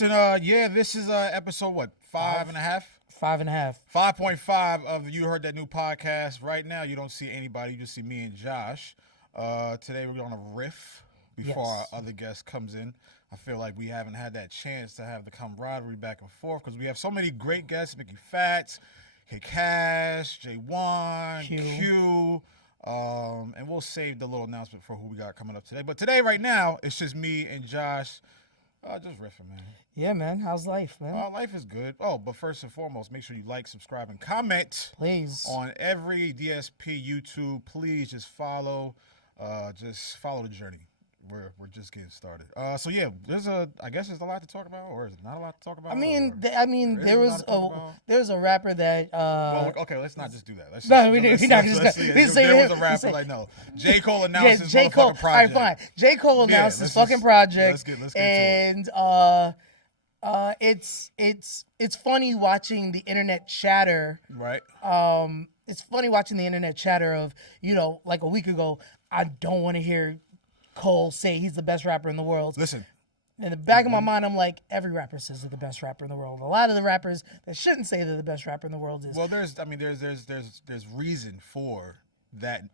listen, this is episode what, 5.5? 5.5. 5.5 of You Heard That New podcast. Right now, you don't see anybody, you just see me and Josh. Today we're on a riff before our other guest comes in. I feel like we haven't had that chance to have the camaraderie back and forth because we have so many great guests: Mickey Fats, K Cash, J1, Q. And we'll save the little announcement for who we got coming up today. But today, right now, it's just me and Josh. Just riffing, man. Yeah, man. How's life, man? Life is good. Oh, but first and foremost, make sure you like, subscribe, and comment. Please. On every DSP YouTube. Please just follow. Just follow the journey. We're just getting started. So yeah, I guess there's a lot to talk about, or is it not a lot to talk about? There's a rapper that. Well, okay, let's not just do that. There was a rapper like J. Cole announced his motherfucking project. All right, fine. J. Cole announced his fucking project. Let's get into it. It's funny watching the internet chatter. Right. It's funny watching the internet chatter of, like a week ago, I don't want to hear Cole say he's the best rapper in the world. Listen. In the back of my mind, I'm like, every rapper says they're the best rapper in the world. A lot of the rappers that shouldn't say they're the best rapper in the world is. Well, there's reason for that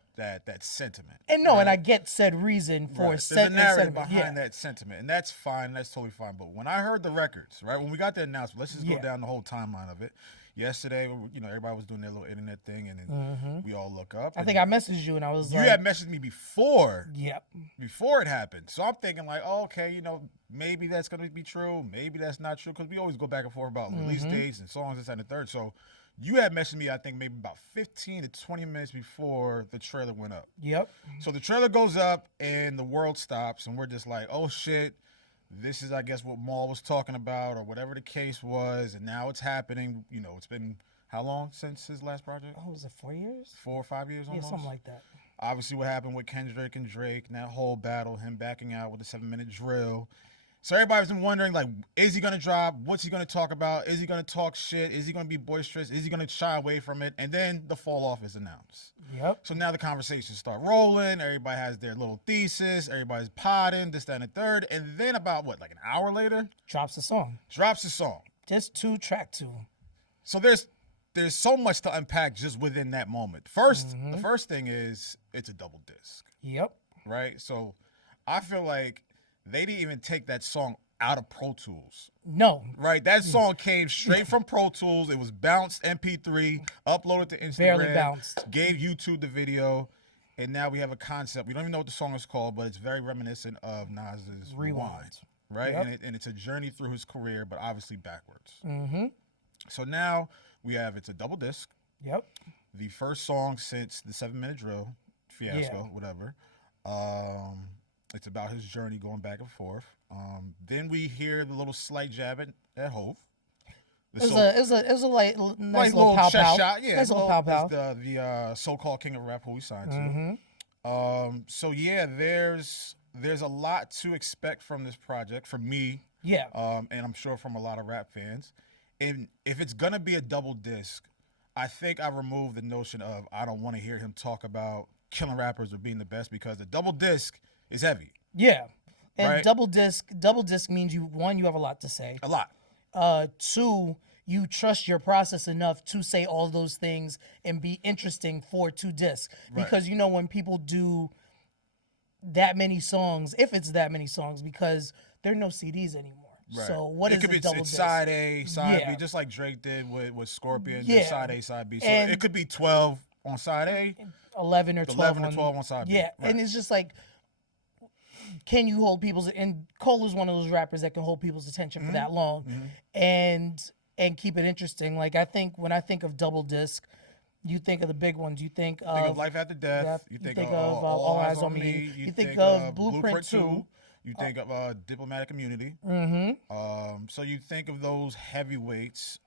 sentiment. And no, right? And I get said reason for there's a narrative behind that sentiment, and that's fine. That's totally fine. But when I heard the records, right, when we got the announcement, let's just go down the whole timeline of it. Yesterday, everybody was doing their little internet thing, and then we all look up. I think I messaged you, and I was like... You had messaged me before. Yep. Before it happened. So I'm thinking like, oh, okay, maybe that's going to be true. Maybe that's not true, because we always go back and forth about release dates and songs, this and the third. So you had messaged me, I think, maybe about 15 to 20 minutes before the trailer went up. Yep. So the trailer goes up, and the world stops, and we're just like, oh, shit. This is, I guess, what Maul was talking about, or whatever the case was, and now it's happening. It's been how long since his last project? Oh, was it 4 years? 4 or 5 years almost? Yeah, something like that. Obviously, what happened with Kendrick and Drake, and that whole battle, him backing out with the 7-minute drill. So everybody's been wondering, like, is he going to drop? What's he going to talk about? Is he going to talk shit? Is he going to be boisterous? Is he going to shy away from it? And then the fall off is announced. Yep. So now the conversations start rolling. Everybody has their little thesis. Everybody's potting, this, that, and the third. And then about, an hour later? Drops the song. Just 2, track 2. So there's so much to unpack just within that moment. First, the first thing is it's a double disc. Yep. Right? So I feel like they didn't even take that song out of Pro Tools. No. Right? That song came straight from Pro Tools. It was bounced MP3, uploaded to Instagram. Barely bounced. Gave YouTube the video. And now we have a concept. We don't even know what the song is called, but it's very reminiscent of Nas's Rewind. Right? Yep. And it's a journey through his career, but obviously backwards. Mm-hmm. So now it's a double disc. Yep. The first song since the 7-minute drill fiasco, whatever. It's about his journey going back and forth. Then we hear the little slight jab at Hov. It was a nice little pow pow. Shot. Yeah, nice little pow pow. The so-called king of rap who we signed to. So yeah, there's a lot to expect from this project from me. Yeah. And I'm sure from a lot of rap fans. And if it's gonna be a double disc, I think I removed the notion of I don't want to hear him talk about killing rappers or being the best, because the double disc is heavy. Yeah. And right? double disc means you have a lot to say. A lot. 2, you trust your process enough to say all those things and be interesting for 2 discs. Right. Because when people do that many songs, if it's that many songs, because there are no CDs anymore. Right. So what is a double it's disc? Side A, Side B, just like Drake did with Scorpion. Yeah. Side A, Side B. So it could be 12 on Side A, 11 or 12 on Side B. Yeah, right. And it's just like, can you hold people's, and Cole is one of those rappers that can hold people's attention for that long and keep it interesting. Like, I think when I think of double disc, you think of the big ones. You think of Life After Death. You think of All Eyes on Me. You think of Blueprint 2. You think of Diplomatic Immunity. Mm-hmm. So you think of those heavyweights.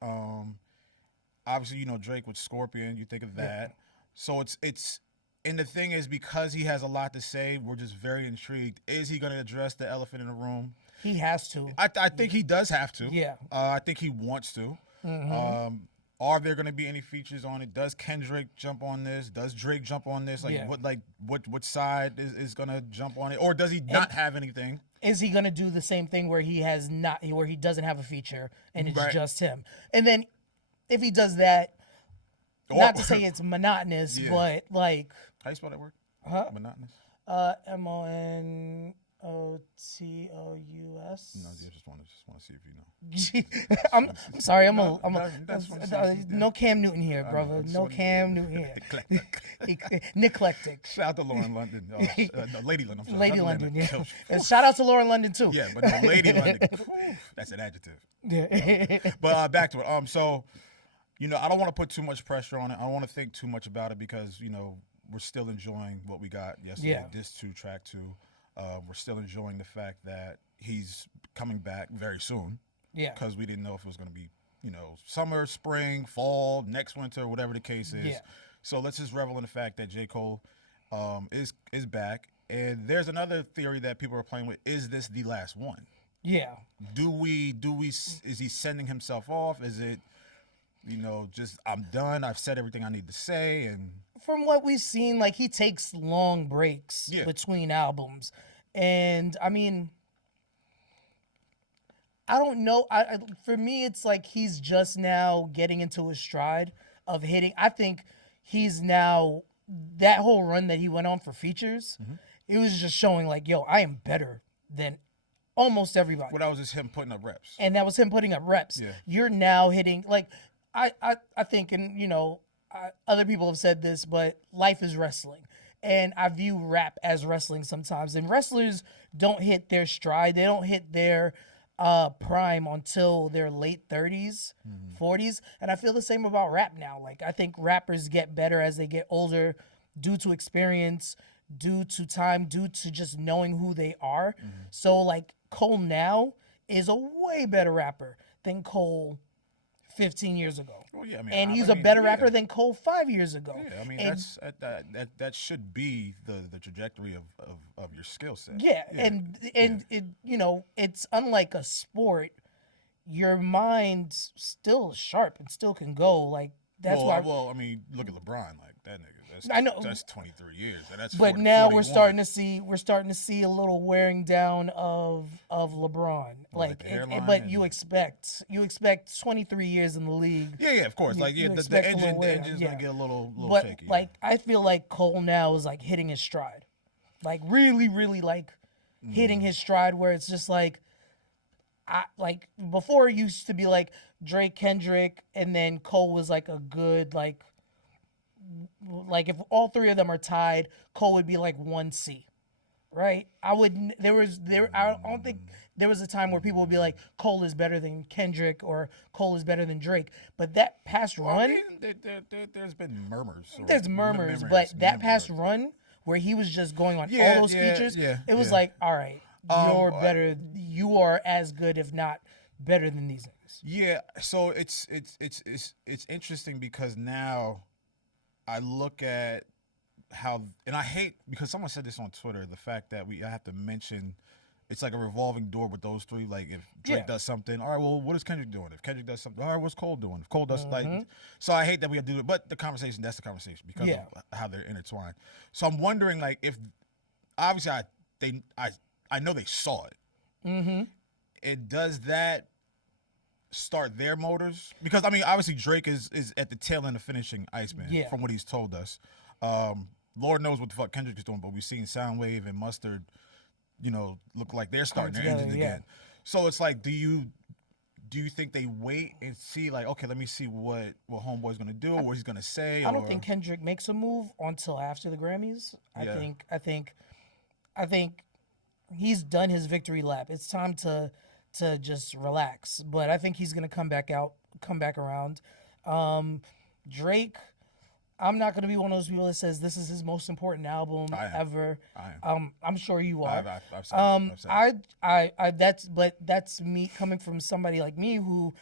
Obviously, Drake with Scorpion. You think of that. Yeah. So it's and the thing is, because he has a lot to say, we're just very intrigued. Is he going to address the elephant in the room? He has to. I think he does have to. Yeah. I think he wants to. Mm-hmm. Are there going to be any features on it? Does Kendrick jump on this? Does Drake jump on this? What side is going to jump on it? Or does he not have anything? is he gonna do the same thing where he doesn't have a feature and it's Right. just him? And then if he does that, not to say it's monotonous, Yeah. but like How you spell that word? Huh? Monotonous? MONOTOUS. No, I just want to see if you know. I'm sorry. That's what I'm saying. No Cam Newton here, I brother. just No wanted- Cam Newton here. Eclectic. Shout out to Lauren London. No, Lady London. I'm sorry. Lady Dr. London, yeah. Kills- And shout out to Lauren London too. Yeah, but no, Lady London. That's an adjective. Yeah. But back to it. So, I don't want to put too much pressure on it. I don't want to think too much about it because, we're still enjoying what we got yesterday. Yeah. This 2, track 2. We're still enjoying the fact that he's coming back very soon. Yeah. Because we didn't know if it was going to be, summer, spring, fall, next winter, whatever the case is. Yeah. So let's just revel in the fact that J. Cole is back. And there's another theory that people are playing with. Is this the last one? Yeah. Is he sending himself off? Is it, just I'm done. I've said everything I need to say. And From what we've seen, like he takes long breaks Yeah. between albums. And I mean, I don't know. For me, it's like he's just now getting into his stride of hitting. I think he's now, that whole run that he went on for features, it was just showing like, yo, I am better than almost everybody. well, that was just him putting up reps. And that was him putting up reps. Yeah. You're now hitting, like, I think, and other people have said this, but life is wrestling. And I view rap as wrestling sometimes. And wrestlers don't hit their stride. They don't hit their prime until their late 30s, 40s. And I feel the same about rap now. Like, I think rappers get better as they get older due to experience, due to time, due to just knowing who they are. So, like, Cole now is a way better rapper than Cole 15 years ago. Well, yeah, I mean, And he's I a mean, better yeah. rapper than Cole 5 years ago. Yeah, I mean, And- that should be the trajectory of your skill set. Yeah, and it, it's unlike a sport. Your mind's still sharp and still can go. Like that's why. Well, I mean, look at LeBron, like that nigga. I know. That's 23 years, and that's. But 40, now 41. we're starting to see a little wearing down of LeBron. Like the hairline but and- you expect 23 years in the league. Yeah, of course. Like, you the expect a little engine's wear, gonna yeah. get a little But shaky. like I feel like Cole now is like hitting his stride, like really, really like hitting his stride where it's just like, like before it used to be like Drake, Kendrick, and then Cole was like a good like if all three of them are tied, Cole would be like 1C, right? I don't think there was a time where people would be like Cole is better than Kendrick or Cole is better than Drake, but that past Well, I run. mean, there's been murmurs. or There's murmurs, but that past run where he was just going on all those features, it was like, all right, you're better. You are as good, if not better than these niggas. Yeah, so it's interesting because now I look at how, and I hate because someone said this on Twitter, the fact that I have to mention. It's like a revolving door with those three. Like if Drake does something, all right, well, what is Kendrick doing? If Kendrick does something, all right, what's Cole doing? If Cole does so I hate that we have to do it. But that's the conversation because of how they're intertwined. So I'm wondering, like, if obviously I know they saw it. And does that start their motors? Because I mean, obviously Drake is at the tail end of finishing Iceman from what he's told us. Lord knows what the fuck Kendrick is doing, but we've seen Soundwave and Mustard, look like they're starting their engines again. So it's like, do you think they wait and see, like, okay, let me see what Homeboy's gonna do or what he's gonna say? I don't think Kendrick makes a move until after the Grammys. I think he's done his victory lap. It's time to just relax. But I think he's gonna come back around. Drake, I'm not gonna be one of those people that says this is his most important album ever. I am. I'm sure you are. I've said it. That's me coming from somebody like me who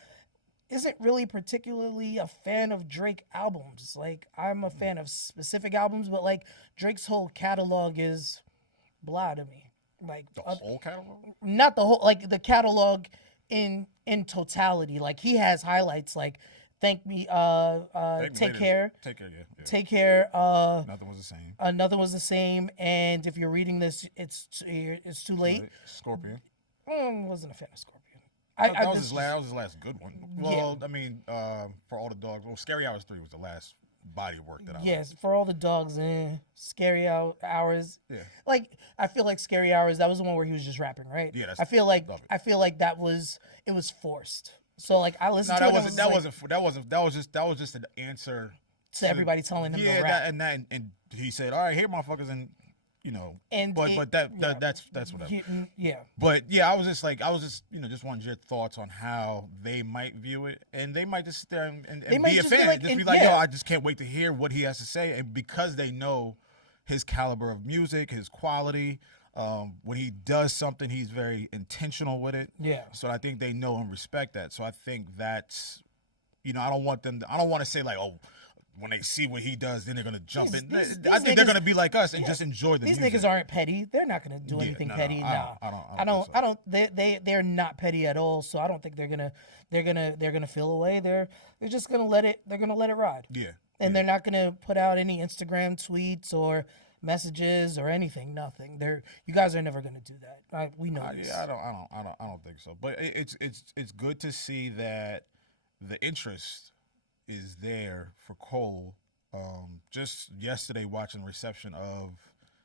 isn't really particularly a fan of Drake albums. Like, I'm a fan of specific albums, but like Drake's whole catalog is blah to me. Like The whole catalog? not the whole, like the catalog in totality. Like he has highlights like Thank Me, Take Care. Take Care, yeah. Take Care. Nothing Was the Same. Nothing Was the Same. And if you're reading this, it's too late. Scorpion. Wasn't a fan of Scorpion. That was his last good one. Well, yeah. I mean, For All the Dogs. Well, Scary Hours 3 was the last body of work that I Yes, For All the Dogs and Scary Hours. Yeah. Like, I feel like Scary Hours, that was the one where he was just rapping, right? Yeah, I feel like it was forced. So like I listened to it. That was just an answer to everybody telling him to rap. And he said, "All right, here, motherfuckers," and that's whatever. Yeah. But yeah, I was just just wanted your thoughts on how they might view it, and they might just sit there and be a fan, just be like, yo, I just can't wait to hear what he has to say, and because they know his caliber of music, his quality. When he does something, he's very intentional with it. Yeah. So I think they know and respect that. So I think that's, I don't want to say like, oh, when they see what he does, then they're gonna jump in. I think they're gonna be like us and just enjoy the music. These niggas aren't petty. They're not gonna do anything petty. I don't. They're not petty at all. So I don't think they're gonna feel away. They're just gonna let it. They're gonna let it ride. Yeah. And they're not gonna put out any Instagram tweets or messages or anything. Nothing. You guys are never gonna do that. We know this. Yeah, I don't think so. But it's good to see that the interest is there for Cole. Just yesterday, watching the reception of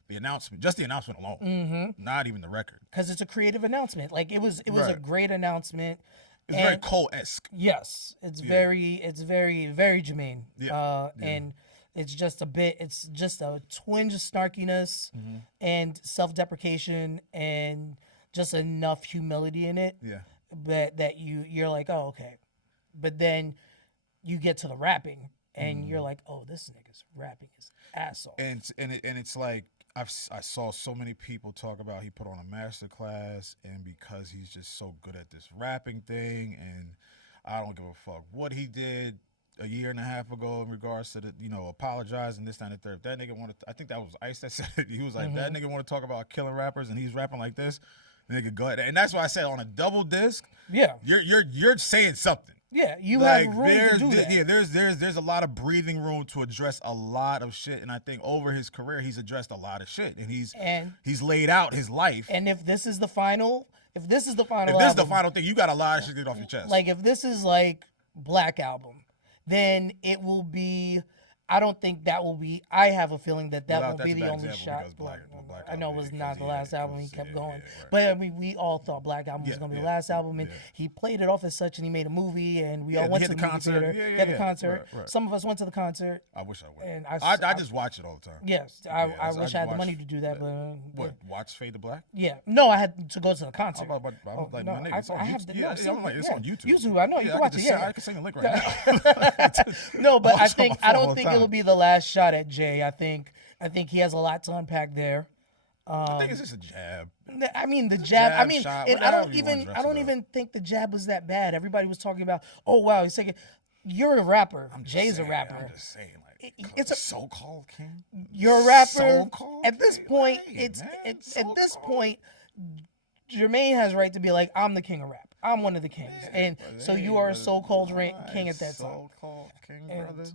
the announcement, just the announcement alone, not even the record, because it's a creative announcement. Like it was a great announcement. It's very Cole-esque. Yes, it's very very Jermaine. And it's just a twinge of snarkiness and self-deprecation and just enough humility in it. Yeah. But that you're like, oh, okay. But then you get to the rapping and you're like, oh, this nigga's rapping his ass off. And it's like I saw so many people talk about he put on a master class, and because he's just so good at this rapping thing, and I don't give a fuck what he did a year and a half ago in regards to the, apologizing, this, that, and the third. If that nigga wanted, I think that was Ice that said it. He was like, that nigga want to talk about killing rappers, and he's rapping like this. Nigga, go ahead. And that's why I said on a double disc, you're saying something. Yeah, you have room to do that. Yeah, there's a lot of breathing room to address a lot of shit, and I think over his career he's addressed a lot of shit, and he's laid out his life. And if this is the final thing, you got a lot of shit to get off your chest. Like if this is like Black Album, then it will be. I don't think that will be. I have a feeling that won't be the only shot. I know it was not the last album. He kept going, but I mean, we all thought Black Album was going to be the last album, and he played it off as such, and he made a movie, and we all went to the concert. He had the concert. Right. Some of us went to the concert. I wish I would. And I just watch it all the time. Yes, I wish I had the money to do that, but watch Fade to Black? Yeah, no, I had to go to the concert. I was like, my nigga, it's on YouTube. It's on YouTube. YouTube, I know you can watch it. Yeah, I can send a link right now. No, but I don't think it'll be the last shot at Jay. I think he has a lot to unpack there. I think it's just a jab. I mean the jab. I mean, shot, and I don't even think the jab was that bad. Everybody was talking about, oh wow, he's taking. You're a rapper. Jay's a rapper. I'm just saying, like, it's a so-called king. You're a rapper. So-called at this point, point, Jermaine has right to be like, I'm the king of rap. I'm one of the kings, and so you are a so-called king at that time. So-called king, brother.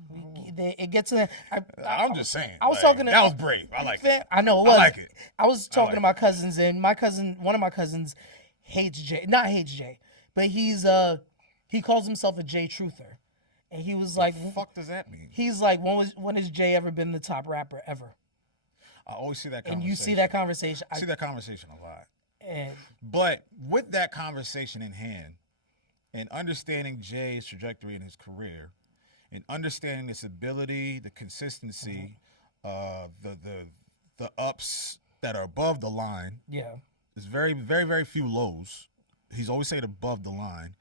It gets in. I'm just saying. I was talking. That was brave. I like it. I know. It was. I like it. I was talking to my cousins, and one of my cousins, hates Jay. Not hates Jay, but he calls himself a Jay truther, and he was like, "What the fuck does that mean?" He's like, "When has Jay ever been the top rapper ever?" I always see that conversation. And you see that conversation. I see that conversation a lot. But with that conversation in hand, and understanding Jay's trajectory in his career, and understanding his ability, the consistency, the ups that are above the line. Yeah, there's very, very, very few lows. He's always said above the line.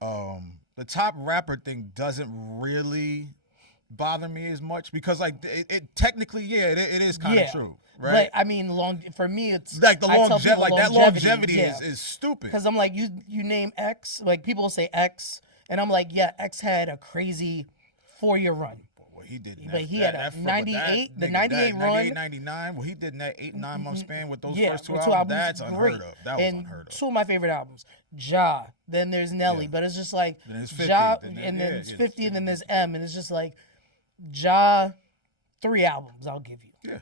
The top rapper thing doesn't really bother me as much because, like, it technically, it is kind of true. Right. But I mean, for me, it's like the longevity. Like that longevity is stupid. Because I'm like, you name X, like people say X, and I'm like, yeah, X had a crazy 4-year run. Well, he did. But he had a 98, the 98 run. 98, 99, well, he did in that 8, 9 month span with those first two albums. albums. That's unheard Great. of. That was unheard of. Two of my favorite albums, Ja, then there's Nelly, but it's just like Ja, and then it's 50, and then there's M, and it's just like Ja, 3 albums I'll give you. Yeah.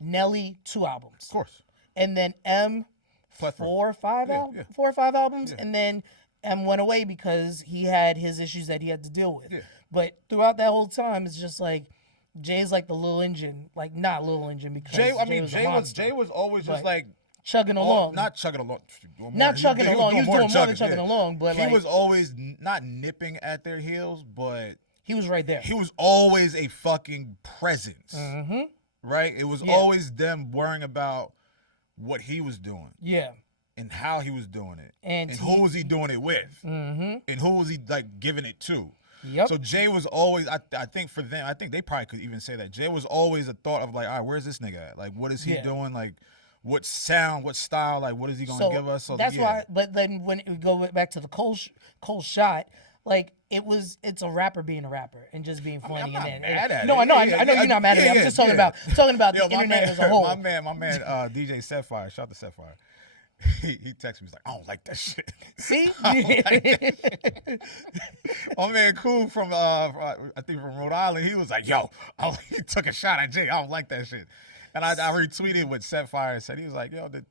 Nelly, 2 albums. Of course. And then M, 4 or 5 albums, and then M went away because he had his issues that he had to deal with. Yeah. But throughout that whole time, it's just like Jay's like the little engine, like not little engine because Jay was always just like chugging along. Not chugging along. Not chugging along. He was doing more than chugging along, but he was always not nipping at their heels, but he was right there. He was always a fucking presence. Mm-hmm. Right? It was always them worrying about what he was doing. Yeah. And how he was doing it. And who was he doing it with. Mm-hmm. And who was he like giving it to. Yep. So Jay was always, I think for them, I think they probably could even say that. Jay was always a thought of like, all right, where's this nigga at? Like, what is he doing? Like, what sound, what style, like, what is he going to give us? So that's why, but then when we go back to the Cole shot, like, it's a rapper being a rapper and just being funny. I'm not mad at it. No, I know you're not mad at it. I'm just talking about the internet as a whole. My man, DJ Sapphire, shout out to Sapphire. He texted me, he's like, I don't like that shit. See? My man Cool from, I think from Rhode Island, he was like, yo, he took a shot at Jay. I don't like that shit. And I retweeted what Sapphire said. He was like, yo, did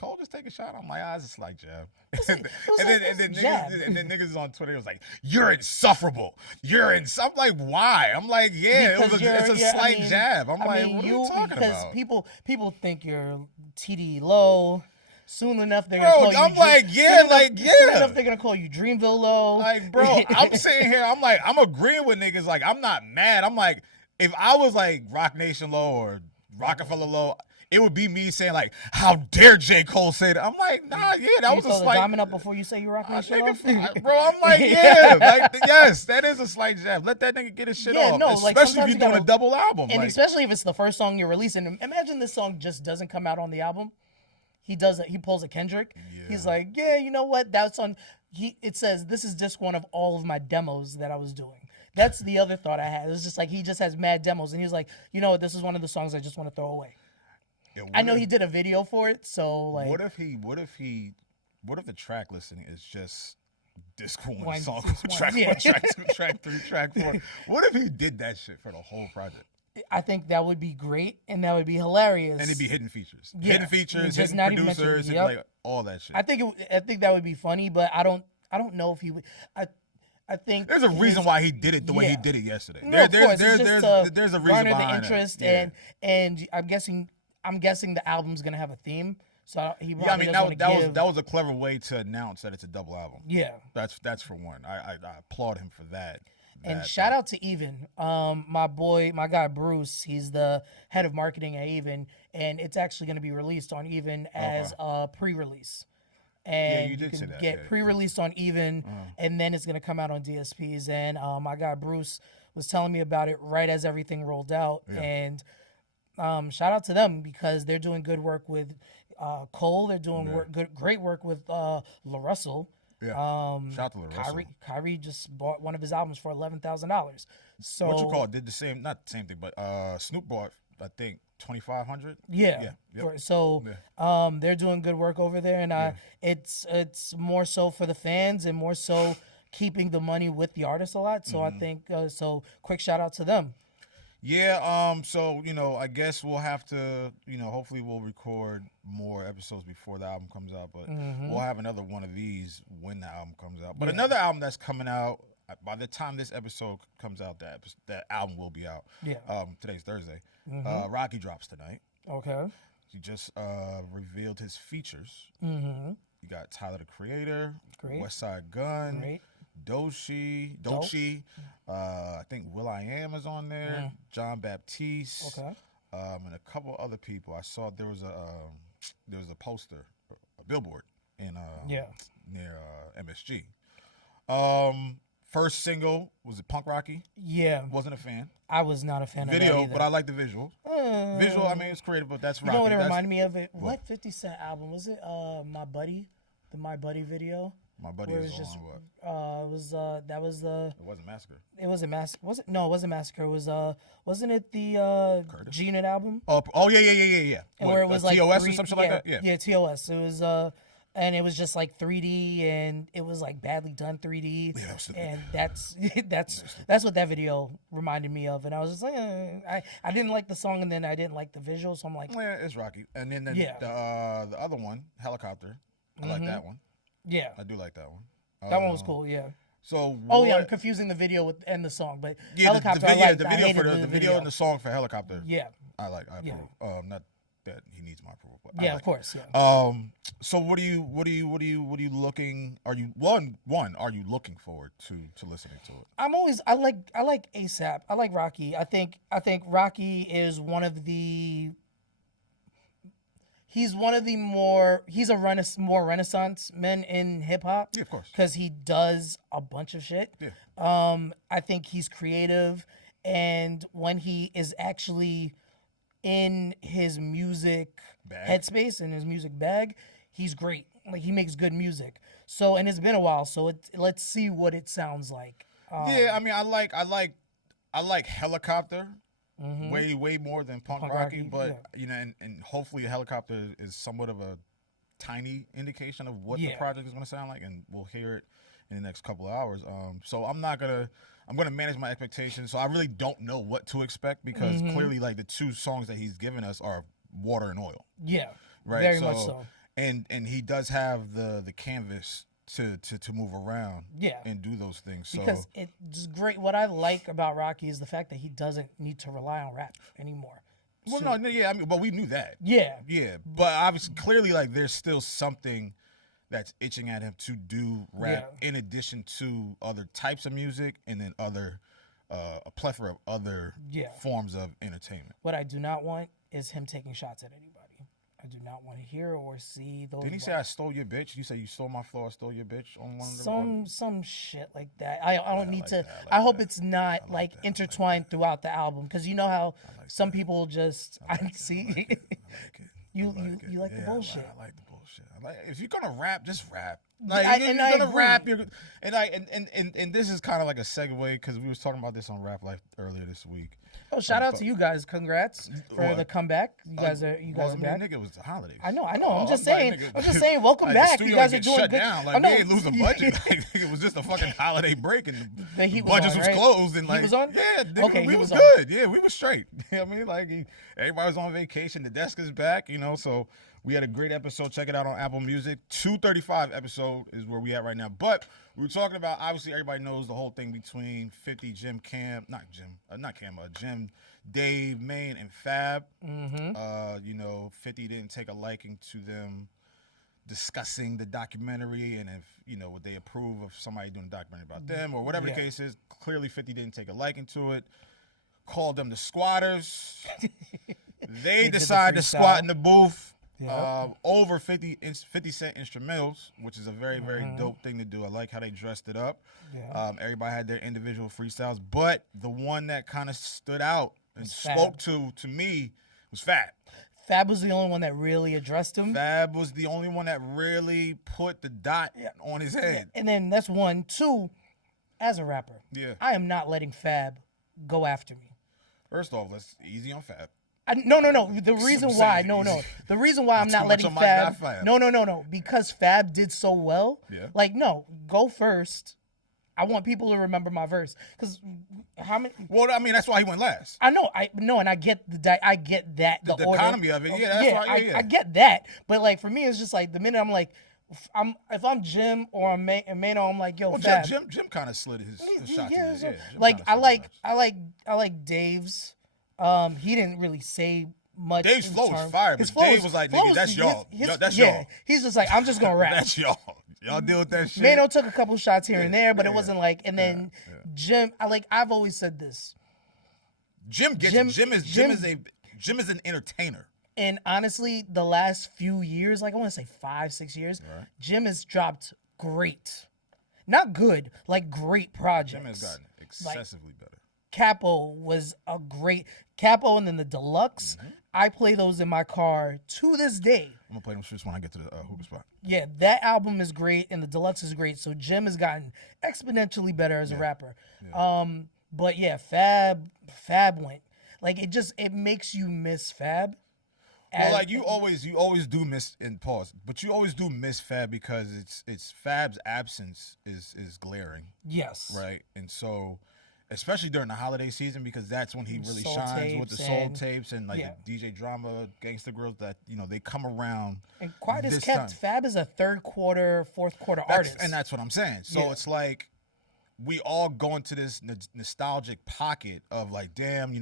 Cole just take a shot? I'm like, it's a slight jab. And then niggas on Twitter was like, you're insufferable. I'm like, why? I'm like, it's a slight jab. I'm like, what are you talking about? Because people think you're TD Low. Soon enough, they're gonna call you. I'm like, Soon enough, they're gonna call you Dreamville Low. Like, bro, I'm sitting here. I'm like, I'm agreeing with niggas. Like, I'm not mad. I'm like, if I was like Rock Nation Low or Rockefeller Low, it would be me saying like, how dare J. Cole say that? I'm like, nah, that was a slight. Diamond up before you say you Rock Nation Low, bro. I'm like, yes, that is a slight jab. Let that nigga get his shit off. No, especially if you're doing a double album, and especially if it's the first song you're releasing. Imagine this song just doesn't come out on the album. He pulls a Kendrick. Yeah. He's like, you know what? That's on. It says this is just one of all of my demos that I was doing. That's the other thought I had. It was just like he just has mad demos, and he's like, you know what? This is one of the songs I just want to throw away. I know he did a video for it, so like. What if the track listing is just disc 1, song 1, track 1, track 2, track 3, track 4? What if he did that shit for the whole project? I think that would be great, and that would be hilarious. And it'd be hidden features, hidden producers, like all that shit. I think that would be funny, but I don't know if he would. I think there's a reason why he did it the way he did it yesterday. No, there's a reason behind the interest, it. And I'm guessing the album's gonna have a theme. So he probably that was a clever way to announce that it's a double album. Yeah, that's for one. I applaud him for that. And shout out to Even, my guy Bruce. He's the head of marketing at Even, and it's actually going to be released on Even as a pre-release. And you can get pre-released on Even, and then it's going to come out on DSPs. And my guy Bruce was telling me about it right as everything rolled out. Yeah. And shout out to them because they're doing good work with Cole. They're doing great work with La Russell. Yeah. Shout out to Russell. Kyrie just bought one of his albums for $11,000. So what you call it? Did the same, not the same thing, but Snoop bought, I think, $2,500. Yeah. Yep. So they're doing good work over there, and it's more so for the fans and more so keeping the money with the artists a lot. So I think so. Quick shout out to them. Yeah, so, I guess we'll have to, hopefully we'll record more episodes before the album comes out, but we'll have another one of these when the album comes out. But another album that's coming out, by the time this episode comes out, that album will be out. Yeah. Today's Thursday. Rocky drops tonight. Okay. He just revealed his features. Mm-hmm. You got Tyler, the Creator, Great. West Side Gun. Great. Doechii, I think will.i.am is on there, John Baptiste, and a couple other people. I saw there was a poster, a billboard in near MSG. First single was it Punk Rocky? Yeah, wasn't a fan. I was not a fan of video, that either. but I like the visual. Visual, I mean, it's creative, but that's Rocky. You know what it reminded me of? What 50 Cent album was it? My Buddy, the My Buddy video. My buddy where is it was just on what? it was that was the It wasn't Massacre. it wasn't Massacre. Was it? No, it wasn't Massacre. It was wasn't it the G-Unit album? Oh yeah. And What, where it was like TOS 3, or something like that. Yeah, TOS. It was and it was just like 3D, and it was like badly done 3D. Yeah, that was stupid. And that's what that video reminded me of. And I was just like, I didn't like the song, and then I didn't like the visual, so I'm like, Yeah, it's rocky. And then the other one, Helicopter. I like that one. yeah, I do like that one. that one was cool. Yeah. So Yeah, I'm confusing the video with and the song, but yeah, Helicopter. the video for the video and the song for Helicopter. Yeah. I approve. Not that he needs my approval, but Yeah, of course. Yeah. So what are you looking? Are you one? Are you looking forward to listening to it? I like ASAP. I like Rocky. I think Rocky is one of the. He's more Renaissance men in hip hop. Yeah, of course. Because he does a bunch of shit. Yeah. I think he's creative, and when he is actually in his music headspace, in his music bag, he's great. Like, he makes good music. So, and it's been a while, so let's see what it sounds like. Yeah, I mean, I like Helicopter way more than Punk Rocky, but you know, and hopefully Helicopter is somewhat of a tiny indication of what the project is going to sound like, and we'll hear it in the next couple of hours. So I'm gonna manage my expectations. So I really don't know what to expect, because clearly, like, the two songs that he's given us are water and oil. Yeah, right. Very much so. And he does have the canvas to move around. Yeah. And do those things. So because it's great. What I like about Rocky is the fact that he doesn't need to rely on rap anymore. Well, no, yeah, I mean, but we knew that. Yeah. Yeah, but obviously, clearly, like, there's still something that's itching at him to do rap in addition to other types of music, and then a plethora of other forms of entertainment. What I do not want is him taking shots at anybody. I do not want to hear or see those. Didn't he say I stole your bitch? You say you stole my flow, I stole your bitch on one of the some shit like that. I don't need to. I hope it's not like intertwined throughout the album, because you know how some people just see. I like it. You like the bullshit. I like the bullshit. If you're gonna rap, just rap. Like, you're gonna rap. And this is kind of like a segue, because we was talking about this on Rap Life earlier this week. Oh, shout out to you guys! Congrats for the comeback. You guys are back. Nigga, it was the holidays. I know. I'm just saying. Welcome back. You guys are doing shut good. Down. Like, we ain't losing budget. Like, it was just a fucking holiday break, and the budget was closed. And like, he was on. Yeah, nigga, okay, we was good. Yeah, we was straight. You know what I mean? Like, everybody was on vacation. The desk is back. You know, so we had a great episode. Check it out on Apple Music. 235 episode is where we at right now. But we were talking about, obviously, everybody knows the whole thing between 50, Jim, Dave, Maine, and Fab. You know, 50 didn't take a liking to them discussing the documentary, and if, you know, would they approve of somebody doing a documentary about them, or whatever the case is. Clearly, 50 didn't take a liking to it. Called them the squatters. They decided to squat in the booth. Over 50 Cent instrumentals, which is a very, very dope thing to do. I like how they dressed it up. Everybody had their individual freestyles, but the one that kind of stood out and spoke to me was Fab. Fab was the only one that really addressed him. Fab was the only one that really put the dot on his head. And then that's one. Two, as a rapper, I am not letting Fab go after me. First off, let's easy on Fab. No. The reason why, the reason why I'm not letting Fab. No. Because Fab did so well. Yeah. Like, no, go first. I want people to remember my verse, because how many? Well, I mean, that's why he went last. I know, and I get that the economy of it. Yeah, that's why. I get that, but like, for me, it's just like the minute I'm like, if I'm Jim or I'm Mano, I'm like, yo, Fab. Jim kind of slid his shot. So, like, I like Dave's. He didn't really say much. Dave's flow was fire, but Dave was like, nigga, that's y'all. That's y'all. He's just like, I'm just gonna rap. That's y'all. Y'all deal with that shit. Mano took a couple shots here and there, but it wasn't like. And then Jim, I've always said this. Jim is an entertainer. And honestly, the last few years, like I want to say 5-6 years, Jim has dropped great, not good, like great projects. Jim has gotten excessively better. Capo was a great Capo, and then the Deluxe. I play those in my car to this day. I'm gonna play them shits when I get to the hookah spot. Yeah, that album is great, and the Deluxe is great. So Jim has gotten exponentially better as a rapper. Yeah. But yeah, Fab went like it makes you miss Fab. Well, like you always do miss in pause, but you always do miss Fab because it's Fab's absence is glaring. Yes. Right, and so. Especially during the holiday season, because that's when he really Soul shines with the soul and, tapes and like the DJ Drama, Gangsta Girls that they come around. And quiet as this kept, time. Fab is a third quarter, fourth quarter artist, and that's what I'm saying. So it's like we all go into this nostalgic pocket of like, damn,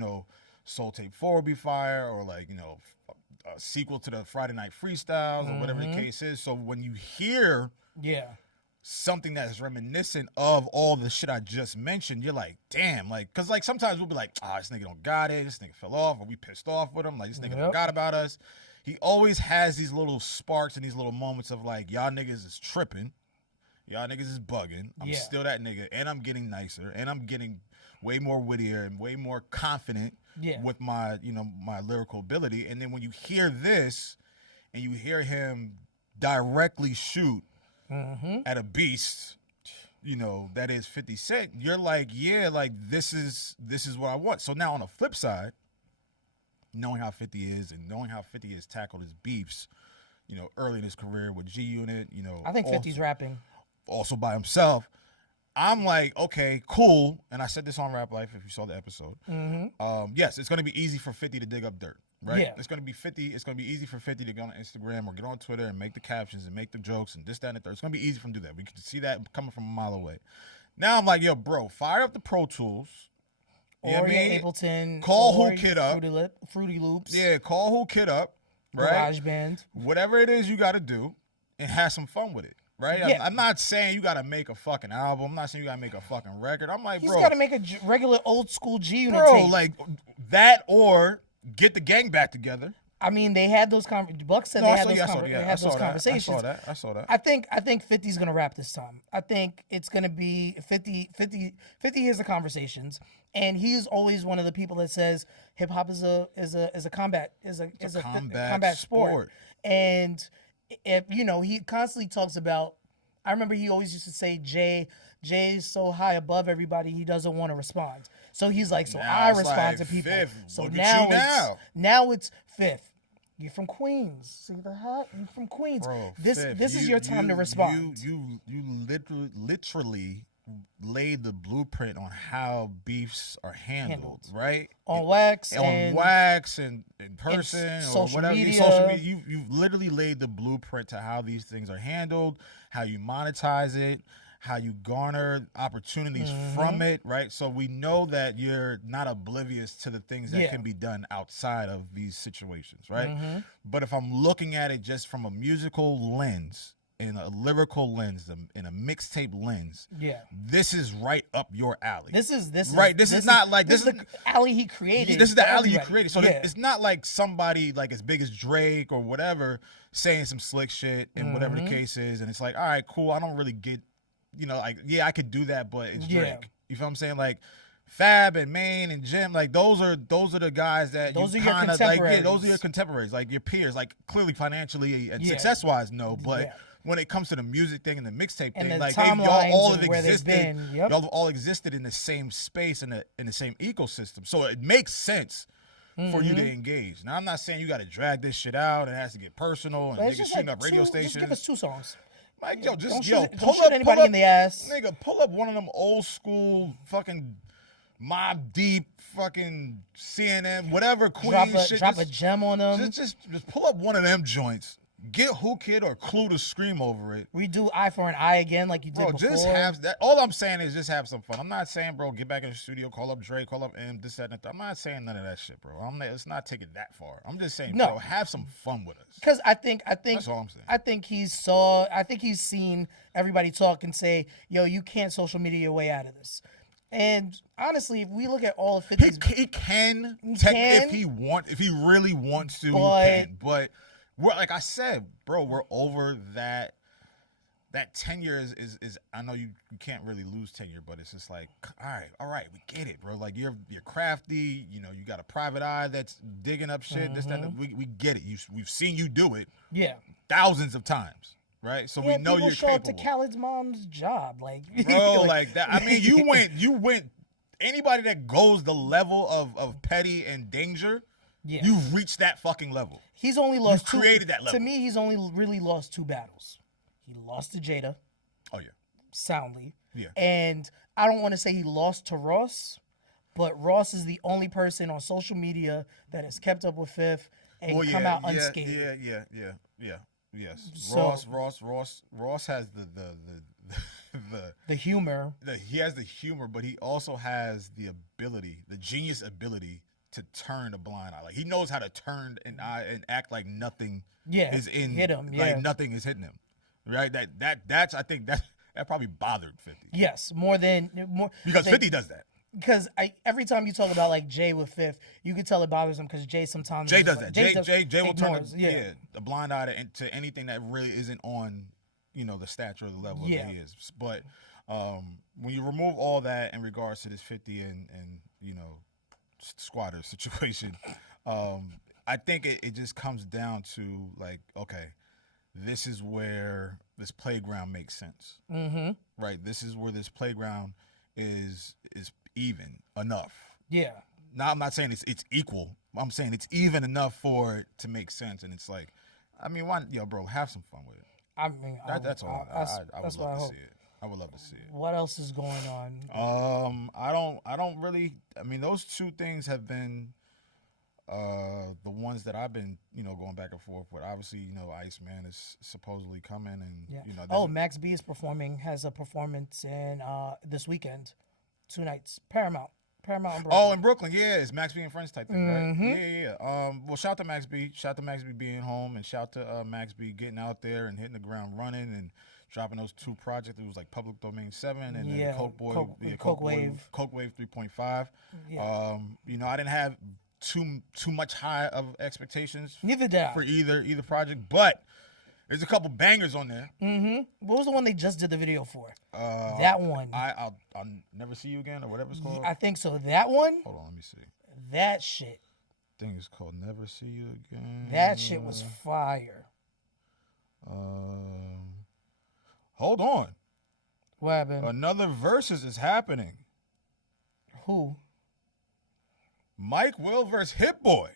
Soul Tape 4 would be fire, or like a sequel to the Friday Night Freestyles or whatever the case is. So when you hear something that's reminiscent of all the shit I just mentioned, you're like, damn, like, cause like sometimes we'll be like, this nigga don't got it, this nigga fell off, or we pissed off with him, like this nigga forgot about us. He always has these little sparks and these little moments of like, y'all niggas is tripping, y'all niggas is bugging, I'm still that nigga, and I'm getting nicer, and I'm getting way more wittier and way more confident with my, my lyrical ability. And then when you hear this, and you hear him directly shoot at a beast, that is 50 Cent, you're like, yeah, like this is what I want. So now on the flip side, knowing how 50 is and knowing how 50 has tackled his beefs, early in his career with G Unit, I think 50's rapping. Also by himself, I'm like, okay, cool. And I said this on Rap Life if you saw the episode. Yes, it's gonna be easy for 50 to dig up dirt. Right? Yeah. It's gonna be easy for 50 to go on Instagram or get on Twitter and make the captions and make the jokes and this, that, and the third. It's gonna be easy for him to do that. We can see that coming from a mile away. Now I'm like, yo, bro, fire up the Pro Tools. Or Ableton. Call Who Kid up. Fruity Loops. Yeah, call Who Kid up. Right? GarageBand. Whatever it is you gotta do and have some fun with it. Right? Yeah. I'm not saying you gotta make a fucking album. I'm not saying you gotta make a fucking record. I'm like, He's bro. He's gotta make a regular old school G Unit tape. Bro, like that or get the gang back together. I mean, they had those conversations. Buck said they had those conversations. I saw that. I think 50's going to rap this time. I think it's going to be 50 hears the conversations, and he's always one of the people that says hip hop is a combat sport. And if, he constantly talks about. I remember he always used to say Jay's so high above everybody he doesn't want to respond. So he's like, I respond to people. Fifth. So now it's Fifth. You're from Queens. See the hat? You're from Queens. Bro, this is your time to respond. You literally laid the blueprint on how beefs are handled. Right? On wax and in person or whatever. Media. Social media. You've literally laid the blueprint to how these things are handled, how you monetize it, how you garner opportunities from it, right? So we know that you're not oblivious to the things that can be done outside of these situations, right? But if I'm looking at it just from a musical lens, in a lyrical lens, in a mixtape lens, this is right up your alley. This is the alley he created. This is the alley you created. So it's not like somebody like as big as Drake or whatever saying some slick shit and whatever the case is, and it's like, all right, cool. I don't really get. I could do that, but it's Drake. You feel what I'm saying? Like Fab and Maine and Jim, like those are the guys that those you kind of like. Yeah, those are your contemporaries, like your peers. Like clearly financially and success wise, no, but when it comes to the music thing and the mixtape thing, like y'all all have existed. Y'all all existed in the same space in the same ecosystem, so it makes sense. For you to engage. Now, I'm not saying you got to drag this shit out and it has to get personal and niggas shooting up radio stations. Just give us 2 songs. Like, yo, just don't shoot anybody in the ass. Nigga, pull up one of them old school fucking Mob Deep fucking CNN, whatever Queen shit. Drop a gem on them. Just pull up one of them joints. Get Who Kid or Clue to scream over it. Redo Eye for an Eye again like you did before. Just have that. All I'm saying is just have some fun. I'm not saying, bro, get back in the studio, call up Drake, call up M, this, that, and that. I'm not saying none of that shit, bro. Let's not take it that far. I'm just saying, bro, have some fun with us. Because I think that's all I'm saying. I think he's seen everybody talk and say, yo, you can't social media your way out of this. And honestly, if we look at all of 50's, he can if he really wants to, he can. But we're, like I said, bro, we're over that that tenure is I know you can't really lose tenure, but it's just like, all right, we get it, bro. Like you're crafty, you know, you got a private eye that's digging up shit. This, that, we get it. We've seen you do it, thousands of times, right? So we know you're show capable. Up to Khaled's mom's job, like bro, like that. I mean, you went. Anybody that goes the level of petty and danger, you've reached that fucking level. He's only lost. You've created that level. To me, he's only really lost 2 battles. He lost to Jada. Oh, yeah. Soundly. Yeah. And I don't want to say he lost to Ross, but Ross is the only person on social media that has kept up with Fifth and come out unscathed. Yes. So, Ross has the humor. He has the humor, but he also has the ability, the genius ability to turn a blind eye. Like he knows how to turn an eye and act like nothing is hit him. Like nothing is hitting him. Right? That's I think that probably bothered 50. Yes, because 50 does that. Because every time you talk about like Jay with Fifth, you can tell it bothers him because Jay sometimes Jay does that. Jay will turn the blind eye to anything that really isn't on, you know, the stature or the level that he is. But when you remove all that in regards to this 50 and you know, squatter situation, I think it just comes down to like, okay, this is where this playground makes sense. Mm-hmm. Right? This is where this playground is even enough. Yeah. Now, I'm not saying it's equal. I'm saying it's even enough for it to make sense. And it's like, I mean, why, bro, have some fun with it. I mean, that's all. I would love to see it. I would love to see it. What else is going on? I don't really. I mean, those 2 things have been the ones that I've been, you know, going back and forth with. Obviously, you know, Iceman is supposedly coming, and you know. Max B is has a performance in this weekend, 2 nights, Paramount in Brooklyn. Oh, in Brooklyn, yeah, it's Max B and Friends type thing, right? Yeah. Well, shout to Max B, being home, and shout to Max B getting out there and hitting the ground running and dropping those 2 projects. It was like Public Domain 7 and then Coke Wave 3.5. Yeah. You know, I didn't have too much high of expectations. Neither did I. For either project, but there's a couple bangers on there. Mm-hmm. What was the one they just did the video for? That one. I'll Never See You Again or whatever it's called. I think so. That one. Hold on, let me see. That shit. I think it's called Never See You Again. That shit was fire. Hold on. What happened? Another Verzuz is happening. Who? Mike Will versus Hit Boy.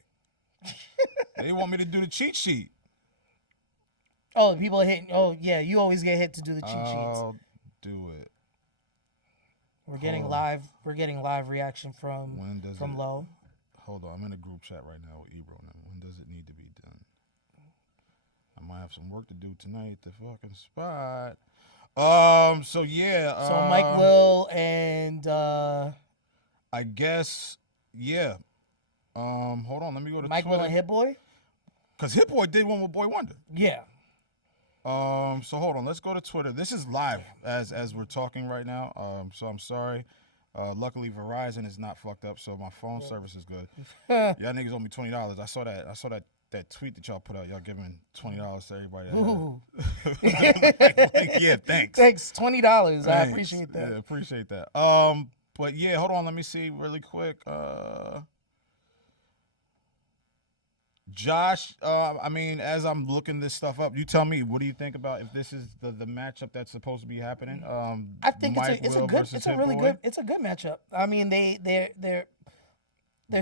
They want me to do the cheat sheet. Oh, people are hitting. Oh, yeah, you always get hit to do the cheat sheets. I'll do it. We're getting live reaction from Low. Hold on, I'm in a group chat right now with Ebro. Now, when does it need to be done? I might have some work to do tonight at the fucking spot. So yeah. So Mike Will and I guess hold on, let me go to Mike Twitter. Will and Hit Boy? Because Hit Boy did one with Boy Wonder. Yeah. So hold on, let's go to Twitter. This is live as we're talking right now. So I'm sorry. Luckily Verizon is not fucked up, so my phone service is good. Y'all niggas owe me $20. I saw that tweet that y'all put out. Y'all giving $20 to everybody. Yeah, thanks. Thanks, $20. I appreciate that. Yeah, appreciate that. But yeah, hold on, let me see really quick. Josh, I mean, as I'm looking this stuff up, you tell me, what do you think about if this is the matchup that's supposed to be happening? I think it's a good matchup. I mean, their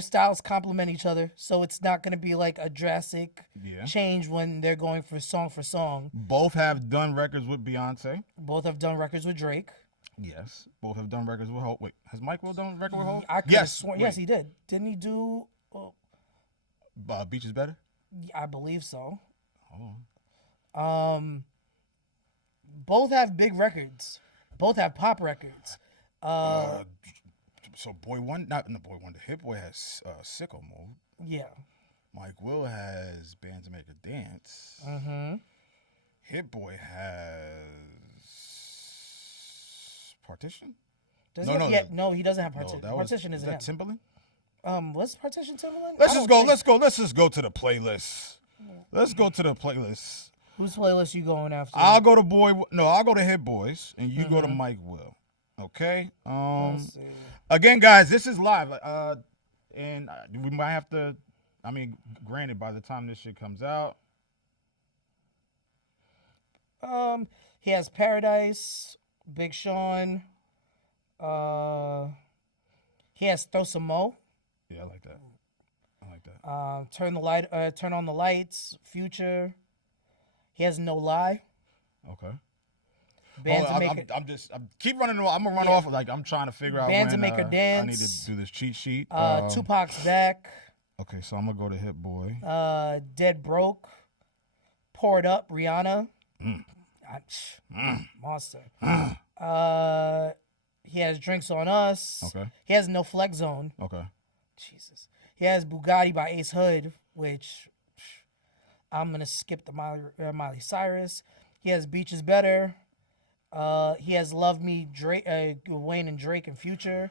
styles complement each other, so it's not going to be like a drastic change when they're going for song. Both have done records with Beyonce. Both have done records with Drake. Yes, both have done records with Hope. Wait, has Mike Will done a record with Hope? Yes, he did. Didn't he do? Beach is Better? I believe so. Oh. Both have big records. Both have pop records. So Boy Wonder, Hit Boy has Sicko Mode. Yeah. Mike Will has Bands That Make a Dance. Mm-hmm. Hit Boy has Partition? No, he doesn't have Partition. Partition isn't him. Timbaland? Was Partition Timbaland? Let's just go to the playlist. Let's go to the playlist. Whose playlist you going after? I'll go to Hit Boys, and you go to Mike Will. Okay. Let's see. Again, guys, this is live, and we might have to. I mean, granted, by the time this shit comes out, he has Paradise, Big Sean. He has Throw Some Mo. Yeah, I like that. Turn on the lights. Future. He has No Lie. Okay. I'm keep running. I'm gonna run off. Like I'm trying to figure out Band when to Make Her Dance. I need to do this cheat sheet. Tupac's Back. Okay, so I'm gonna go to Hit Boy. Dead Broke. Pour It Up. Rihanna. Monster. He has Drinks on Us. Okay. He has No Flex Zone. Okay. Jesus. He has Bugatti by Ace Hood, which I'm gonna skip the Miley Cyrus. He has Beach Is Better. He has Love Me, Drake, Wayne and Drake and Future.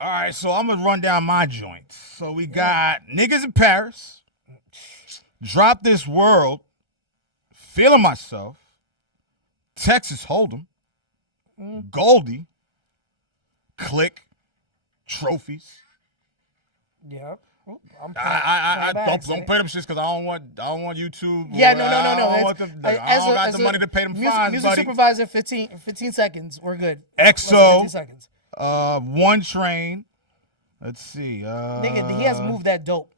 All right, so I'm gonna run down my joints. So we got Niggas in Paris, Drop This World, Feeling Myself, Texas Hold'em, Goldie, Click, Trophies. Yeah. Don't pay them shits because I don't want YouTube. Yeah, no. I don't got the money to pay them fines, music buddy. supervisor, 15 seconds. We're good. EXO, 15 seconds. One Train. Let's see. Nigga, he has Move That Dope.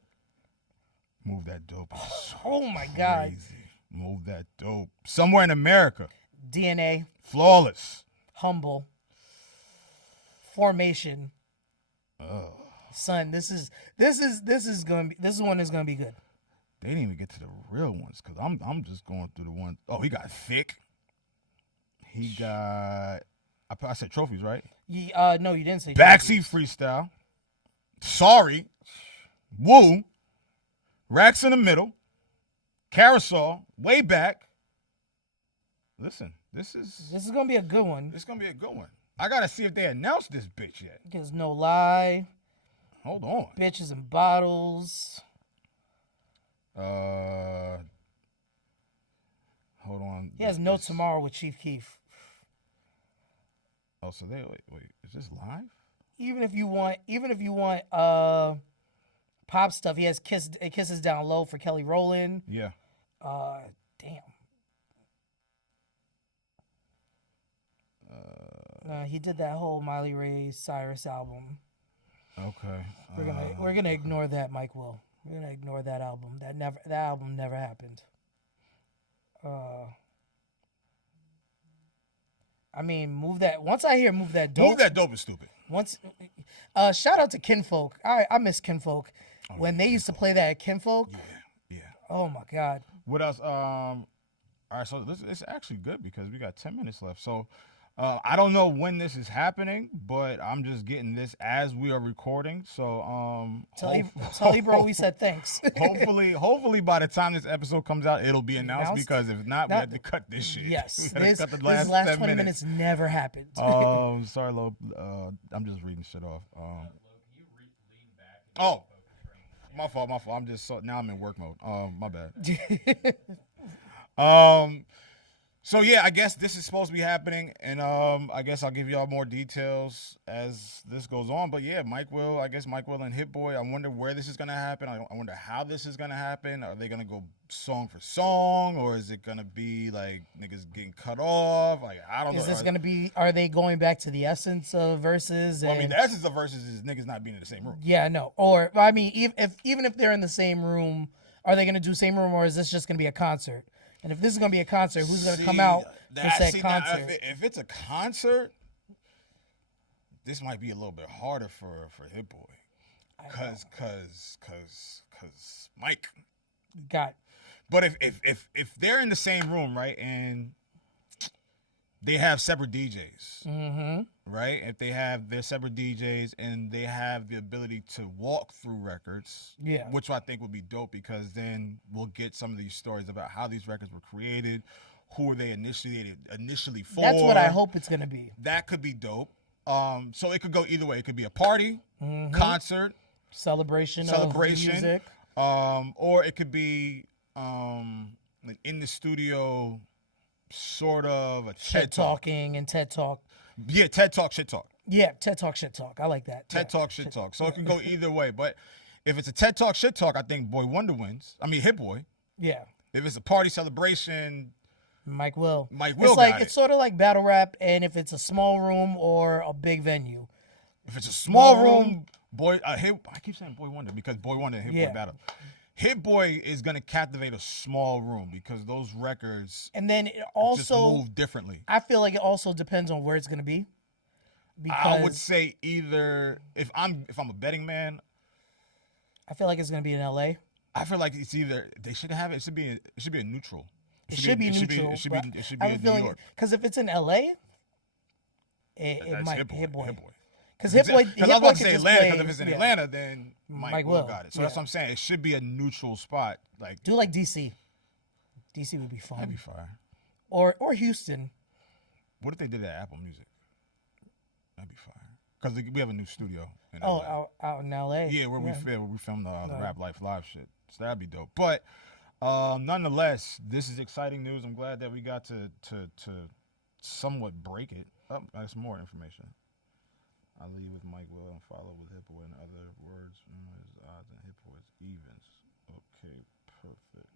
Move That Dope. Oh my God. Crazy. Move That Dope. Somewhere in America. DNA. Flawless. Humble. Formation. Son, this one is gonna be good. They didn't even get to the real ones because I'm just going through the ones. Oh, he got Thick. He got. I said Trophies, right? No, you didn't say Backseat Freestyle. Sorry. Woo. Racks in the Middle. Carousel. Way Back. Listen, this is gonna be a good one. This is gonna be a good one. I gotta see if they announced this bitch yet. There's No Lie. Hold on. Bitches and Bottles. Hold on. He has No Tomorrow with Chief Keef. Oh, so wait, is this live? Even if you want pop stuff, he has Kisses Down Low for Kelly Rowland. Yeah. Damn. He did that whole Miley Cyrus album. Okay. We're gonna ignore that, Mike Will. We're gonna ignore that album. That album never happened. I mean, once I hear Move That Dope. Move That Dope is stupid. Shout out to Kinfolk. I miss Kinfolk. When they used to play that at Kinfolk. Yeah. Oh my God. What else? All right, so it's actually good because we got 10 minutes left. So I don't know when this is happening, but I'm just getting this as we are recording. So tell Ebro we said thanks. hopefully by the time this episode comes out, it'll be announced because if not, we have to cut this shit. Yes, this cut the last 20 minutes never happened. Sorry, Lo. I'm just reading shit off. Oh, my fault. I'm just now I'm in work mode. My bad. So yeah, I guess this is supposed to be happening, and I guess I'll give y'all more details as this goes on. But yeah, Mike Will and Hit Boy. I wonder where this is gonna happen. I wonder how this is gonna happen. Are they gonna go song for song, or is it gonna be like niggas getting cut off? Like I don't know. Is this gonna be? Are they going back to the essence of Verzuz? Well, I mean, the essence of Verzuz is niggas not being in the same room. Yeah, no. Or I mean, even if they're in the same room, are they gonna do same room, or is this just gonna be a concert? And if this is gonna be a concert, who's gonna come out for said concert? If it's a concert, this might be a little bit harder for Hit Boy, cause Mike got. But if they're in the same room, right, and they have separate DJs, right? If they have their separate DJs and they have the ability to walk through records, which I think would be dope because then we'll get some of these stories about how these records were created, who were they initially for. That's what I hope it's gonna be. That could be dope. So it could go either way. It could be a party, concert, celebration of music, or it could be an in the studio sort of a TED talking and TED Talk. Yeah, TED Talk, shit talk. Yeah, TED Talk, shit talk. I like that. TED Talk, shit talk. So it can go either way. But if it's a TED Talk, shit talk, I think Boy Wonder wins. I mean, Hit Boy. Yeah. If it's a party celebration, Mike Will. It's sort of like battle rap, and if it's a small room or a big venue. If it's a small room, I keep saying Boy Wonder because Boy Wonder and Hit Boy battle. Hit Boy is gonna captivate a small room because those records and then it also just move differently. I feel like it also depends on where it's gonna be. Because I would say either if I'm a betting man, I feel like it's gonna be in LA. I feel like it's either they should have it. It should be a neutral. It should be neutral. It should be in New York. Because if it's in LA, it might Hit Boy. Because Hit Boy. Because I was about to say Atlanta. Because if it's in Atlanta, then Mike Will got it. So yeah. that's what I'm saying. It should be a neutral spot. Like do like DC. DC would be fun. That'd be fire. Or Houston. What if they did it at Apple Music? That'd be fire. Because we have a new studio. In LA. Out in LA. Yeah, where we filmed the Rap Life Live shit. So that'd be dope. But nonetheless, this is exciting news. I'm glad that we got to somewhat break it. Oh, that's more information. I lead with Mike Will and follow with Hip Boy. In other words, his odds and Hip Boy's evens. Okay, perfect.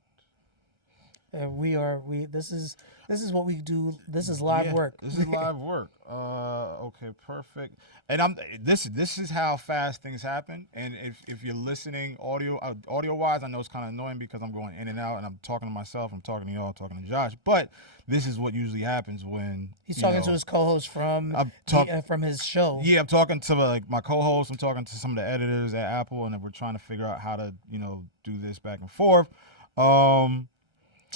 This is what we do. This is live work. This is live work. Okay, perfect. And this is how fast things happen. And if you're listening audio wise, I know it's kind of annoying because I'm going in and out and I'm talking to myself, I'm talking to y'all, talking to Josh. But this is what usually happens when he's talking to his co-host from his show. Yeah, I'm talking to my co-host. I'm talking to some of the editors at Apple, and we're trying to figure out how to do this back and forth.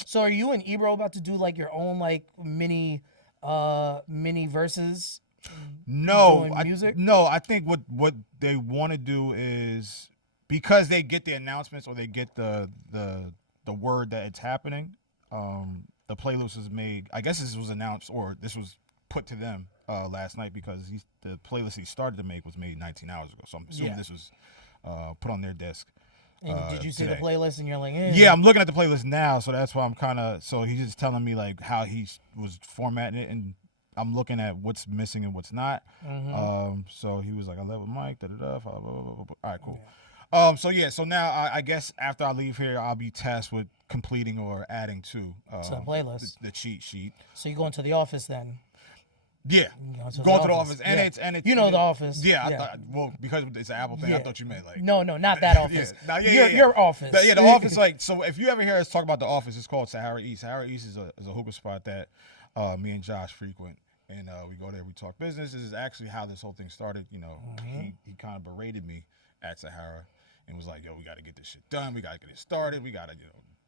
So are you and Ebro about to do like your own like mini verses? No, music? I think what they want to do is because they get the announcements or they get the word that it's happening. The playlist is made. I guess this was announced or this was put to them last night because the playlist he started to make was made 19 hours ago. So I'm assuming this was put on their desk. And did you see the playlist and you're like, Yeah, I'm looking at the playlist now, so that's why I'm kind of. So he's just telling me like how he was formatting it, and I'm looking at what's missing and what's not. Mm-hmm. So he was like, I love with Mike, da da da. Blah, blah, blah, blah. All right, cool. Yeah. So now I guess after I leave here, I'll be tasked with completing or adding to the playlist, the cheat sheet. So you go into the office then. Yeah, going to the office, and it's the office. Yeah, I thought, because it's an Apple thing, I thought you meant like no, not that office. Your office. The office, like so. If you ever hear us talk about the office, it's called Sahara East. Sahara East is a hookah spot that me and Josh frequent, and we go there, we talk business. This is actually how this whole thing started. He kind of berated me at Sahara and was like, "Yo, we got to get this shit done. We got to get it started. We got to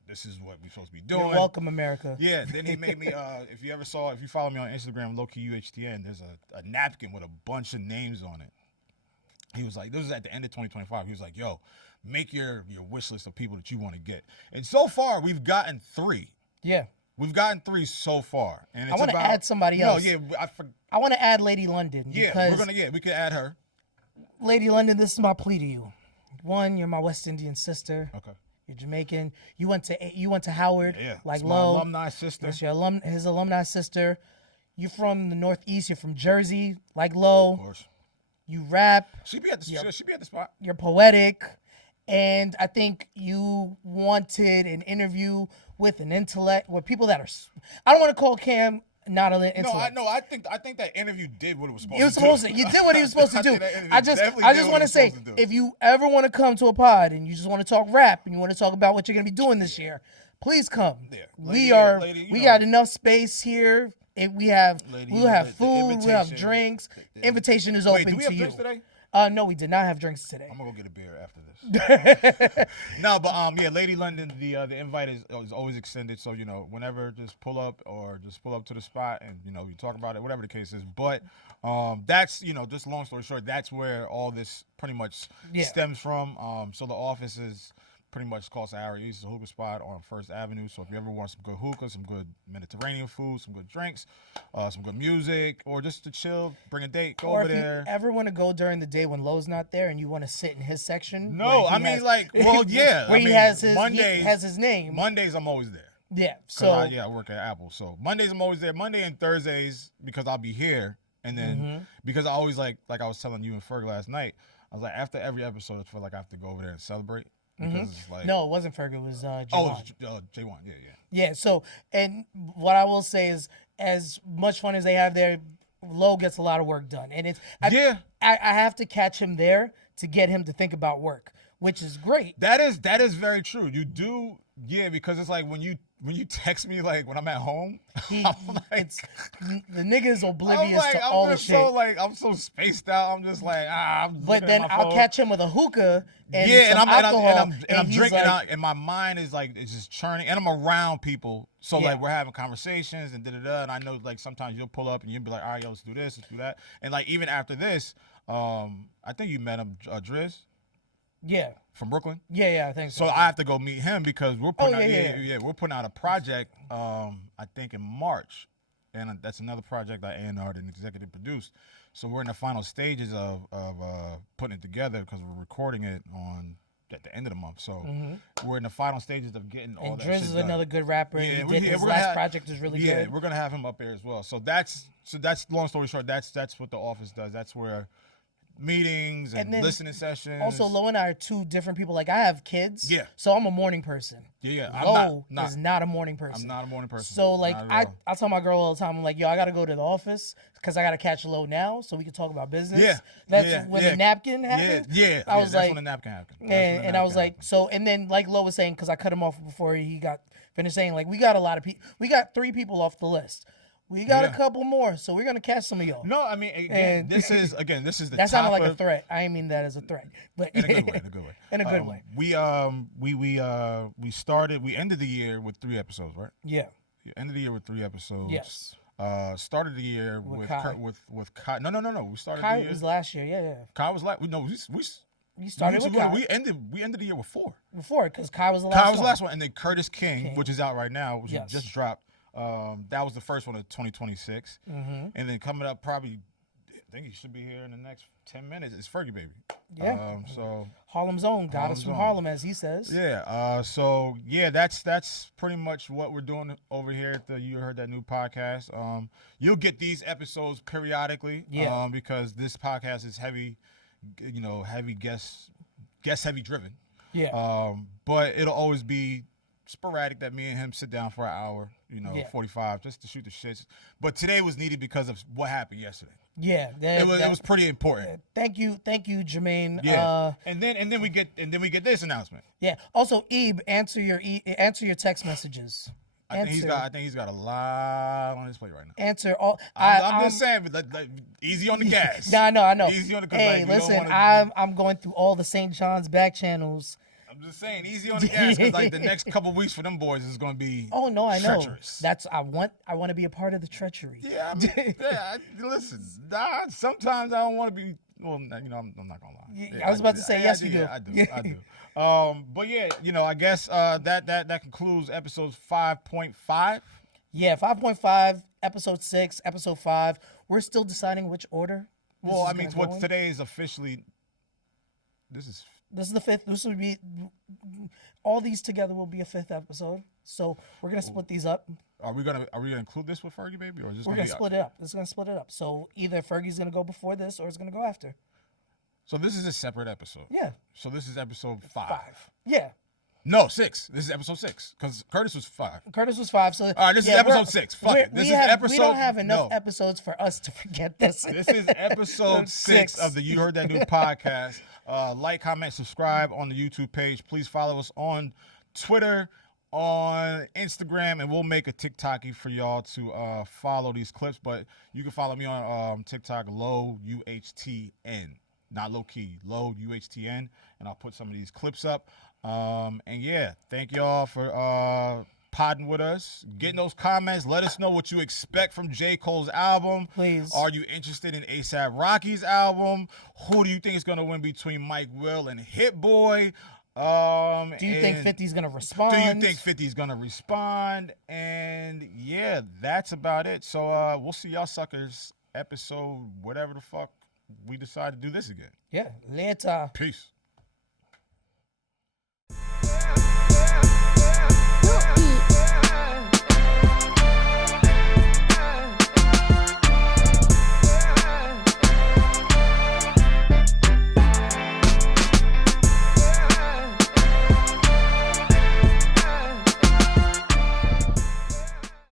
this is what we're supposed to be doing." You're welcome, America. Yeah, then he made me, if you follow me on Instagram, LowKey UHTN, there's a napkin with a bunch of names on it. He was like, this is at the end of 2025. He was like, yo, make your wish list of people that you want to get. And so far, we've gotten 3. Yeah. We've gotten 3 so far. And it's I want to add somebody else. No, yeah. I want to add Lady London. Yeah, we could add her. Lady London, this is my plea to you. 1, you're my West Indian sister. Okay. You're Jamaican. You went to Howard, like my Low. Alumni sister. That's his alumni sister. You're from the Northeast. You're from Jersey, like Low. Of course. You rap. She be at the spot. You're poetic, and I think you wanted an interview with an intellect, with people that are. I don't want to call Cam not an intellect. No, I think that interview did what it was supposed to do. It was supposed to. You did what he was supposed to do. I just want to say, if you ever want to come to a pod and you just want to talk rap and you want to talk about what you're going to be doing this year, please come. Yeah. We got enough space here. We have food, we have drinks. Invitation is open to you. Do we have drinks today? No, we did not have drinks today. I'm gonna go get a beer after this. No, but Lady London, the invite is always extended. So whenever, just pull up to the spot and you talk about it, whatever the case is. But that's just long story short, that's where all this pretty much stems from. So the office is pretty much called Sahara East. It's a hookah spot on First Avenue. So if you ever want some good hookah, some good Mediterranean food, some good drinks, some good music, or just to chill, bring a date, go over there. If you ever want to go during the day when Lowe's not there and you want to sit in his section. No, where he has his name. Mondays I'm always there. Yeah. So I work at Apple. So Mondays I'm always there. Monday and Thursdays because I'll be here, and then because I always like I was telling you and Ferg last night, I was like after every episode I feel like I have to go over there and celebrate because it's like no, it wasn't Ferg. It was J1. oh, it's J1. Yeah. Yeah. So and what I will say is, as much fun as they have there, Low gets a lot of work done, and I have to catch him there to get him to think about work, which is great. That is very true. You do, because it's like when you text me like when I'm at home, the nigga is oblivious to all the shit. I'm so spaced out. I'm just like But then I'll catch him with a hookah and some alcohol, and I'm drinking, like, and my mind is like it's just churning, and I'm around people, so like we're having conversations and and I know like sometimes you'll pull up and you'll be like, all right, yo, let's do this, let's do that, and like even after this, I think you met him, Driz. Yeah. From Brooklyn? Yeah, I think so. So I have to go meet him because we're putting out we're putting out a project I think in March. And that's another project I A&R'd and executive produced. So we're in the final stages of putting it together because we're recording it at the end of the month. So we're in the final stages of getting all that shit done. And Driz is another good rapper. And his last project is really good. Yeah, we're gonna have him up there as well. So that's long story short, that's what the office does. That's where meetings and listening sessions. Also, Lo and I are two different people. Like I have kids. Yeah. So I'm a morning person. Yeah. Lo is not a morning person. I'm not a morning person. So like I tell my girl all the time, I'm like, yo, I gotta go to the office because I gotta catch Lo now so we can talk about business. Yeah. That's when the napkin happened. Yeah. I was that's like, when the napkin happened. And I was like, so, and then like Lo was saying, because I cut him off before he got finished saying, like, we got a lot of people. We got 3 people off the list. We got a couple more, so we're gonna catch some of y'all. No, I mean, again, this is the that sounded like a threat. I didn't mean that as a threat, but in a good way. In a good way. We ended the year with 3 episodes, right? Yeah. Ended the year with 3 episodes. Yes. Started the year with Kai. Kai. No. We started Kai the year. was last year. Yeah. Kai was last. We started with Kai. We ended the year with 4. Before, because Kai was the last. Kai was the last one, and then Curtis King, which is out right now, which just dropped. That was the first one of 2026, and then coming up probably, I think he should be here in the next 10 minutes. It's Fergie Baby. Yeah. So Harlem's own, got us from Harlem, as he says. Yeah. So yeah, that's pretty much what we're doing over here at the You Heard That New podcast. You'll get these episodes periodically. Yeah. Because this podcast is heavy, heavy guest heavy driven. Yeah. But it'll always be sporadic that me and him sit down for an hour, 45, just to shoot the shits. But today was needed because of what happened yesterday. Yeah, it was pretty important. Thank you, Jermaine. Yeah, and then we get this announcement. Yeah. Also, Ebe, answer your text messages. I think he's got a lot on his plate right now. Answer all. I'm just saying, but like, easy on the gas. Yeah, I know. Easy on the. Hey, listen, I'm going through all the St. John's back channels. I'm just saying, easy on the gas, because like the next couple weeks for them boys is going to be. Oh no, I know. Treacherous. That's I want to be a part of the treachery. Yeah, listen. Sometimes I don't want to be. Well, I'm not gonna lie. I was about to say yes, you do. I do. But yeah, I guess that concludes episode 5.5. Yeah, 5.5, episode 6, episode 5. We're still deciding which order. Well, I mean, what today is officially. This is the 5th. This would be all these together will be a 5th episode. So we're gonna split these up. Are we gonna include this with Fergie Baby, or is this we're gonna split it up? It's gonna split it up. So either Fergie's gonna go before this, or it's gonna go after. So this is a separate episode. Yeah. So this is episode 5. Yeah. No, 6. This is episode 6 because Curtis was 5. So all right, this is episode 6. Fuck it. This is episode. We don't have enough episodes for us to forget this. This is episode 6 of the You Heard That New podcast. Like, comment, subscribe on the YouTube page. Please follow us on Twitter, on Instagram, and we'll make a TikTok for y'all to follow these clips. But you can follow me on TikTok, Low UHTN, not LowKey, Low UHTN, and I'll put some of these clips up. And yeah, thank y'all for podding with us, getting those comments. Let us know what you expect from J. Cole's album. Please. Are you interested in A$AP Rocky's album? Who do you think is going to win between Mike Will and Hit Boy? Do you think 50's going to respond? Do you think 50's going to respond? And yeah, that's about it. So we'll see y'all suckers episode whatever the fuck we decide to do this again. Yeah, later. Peace.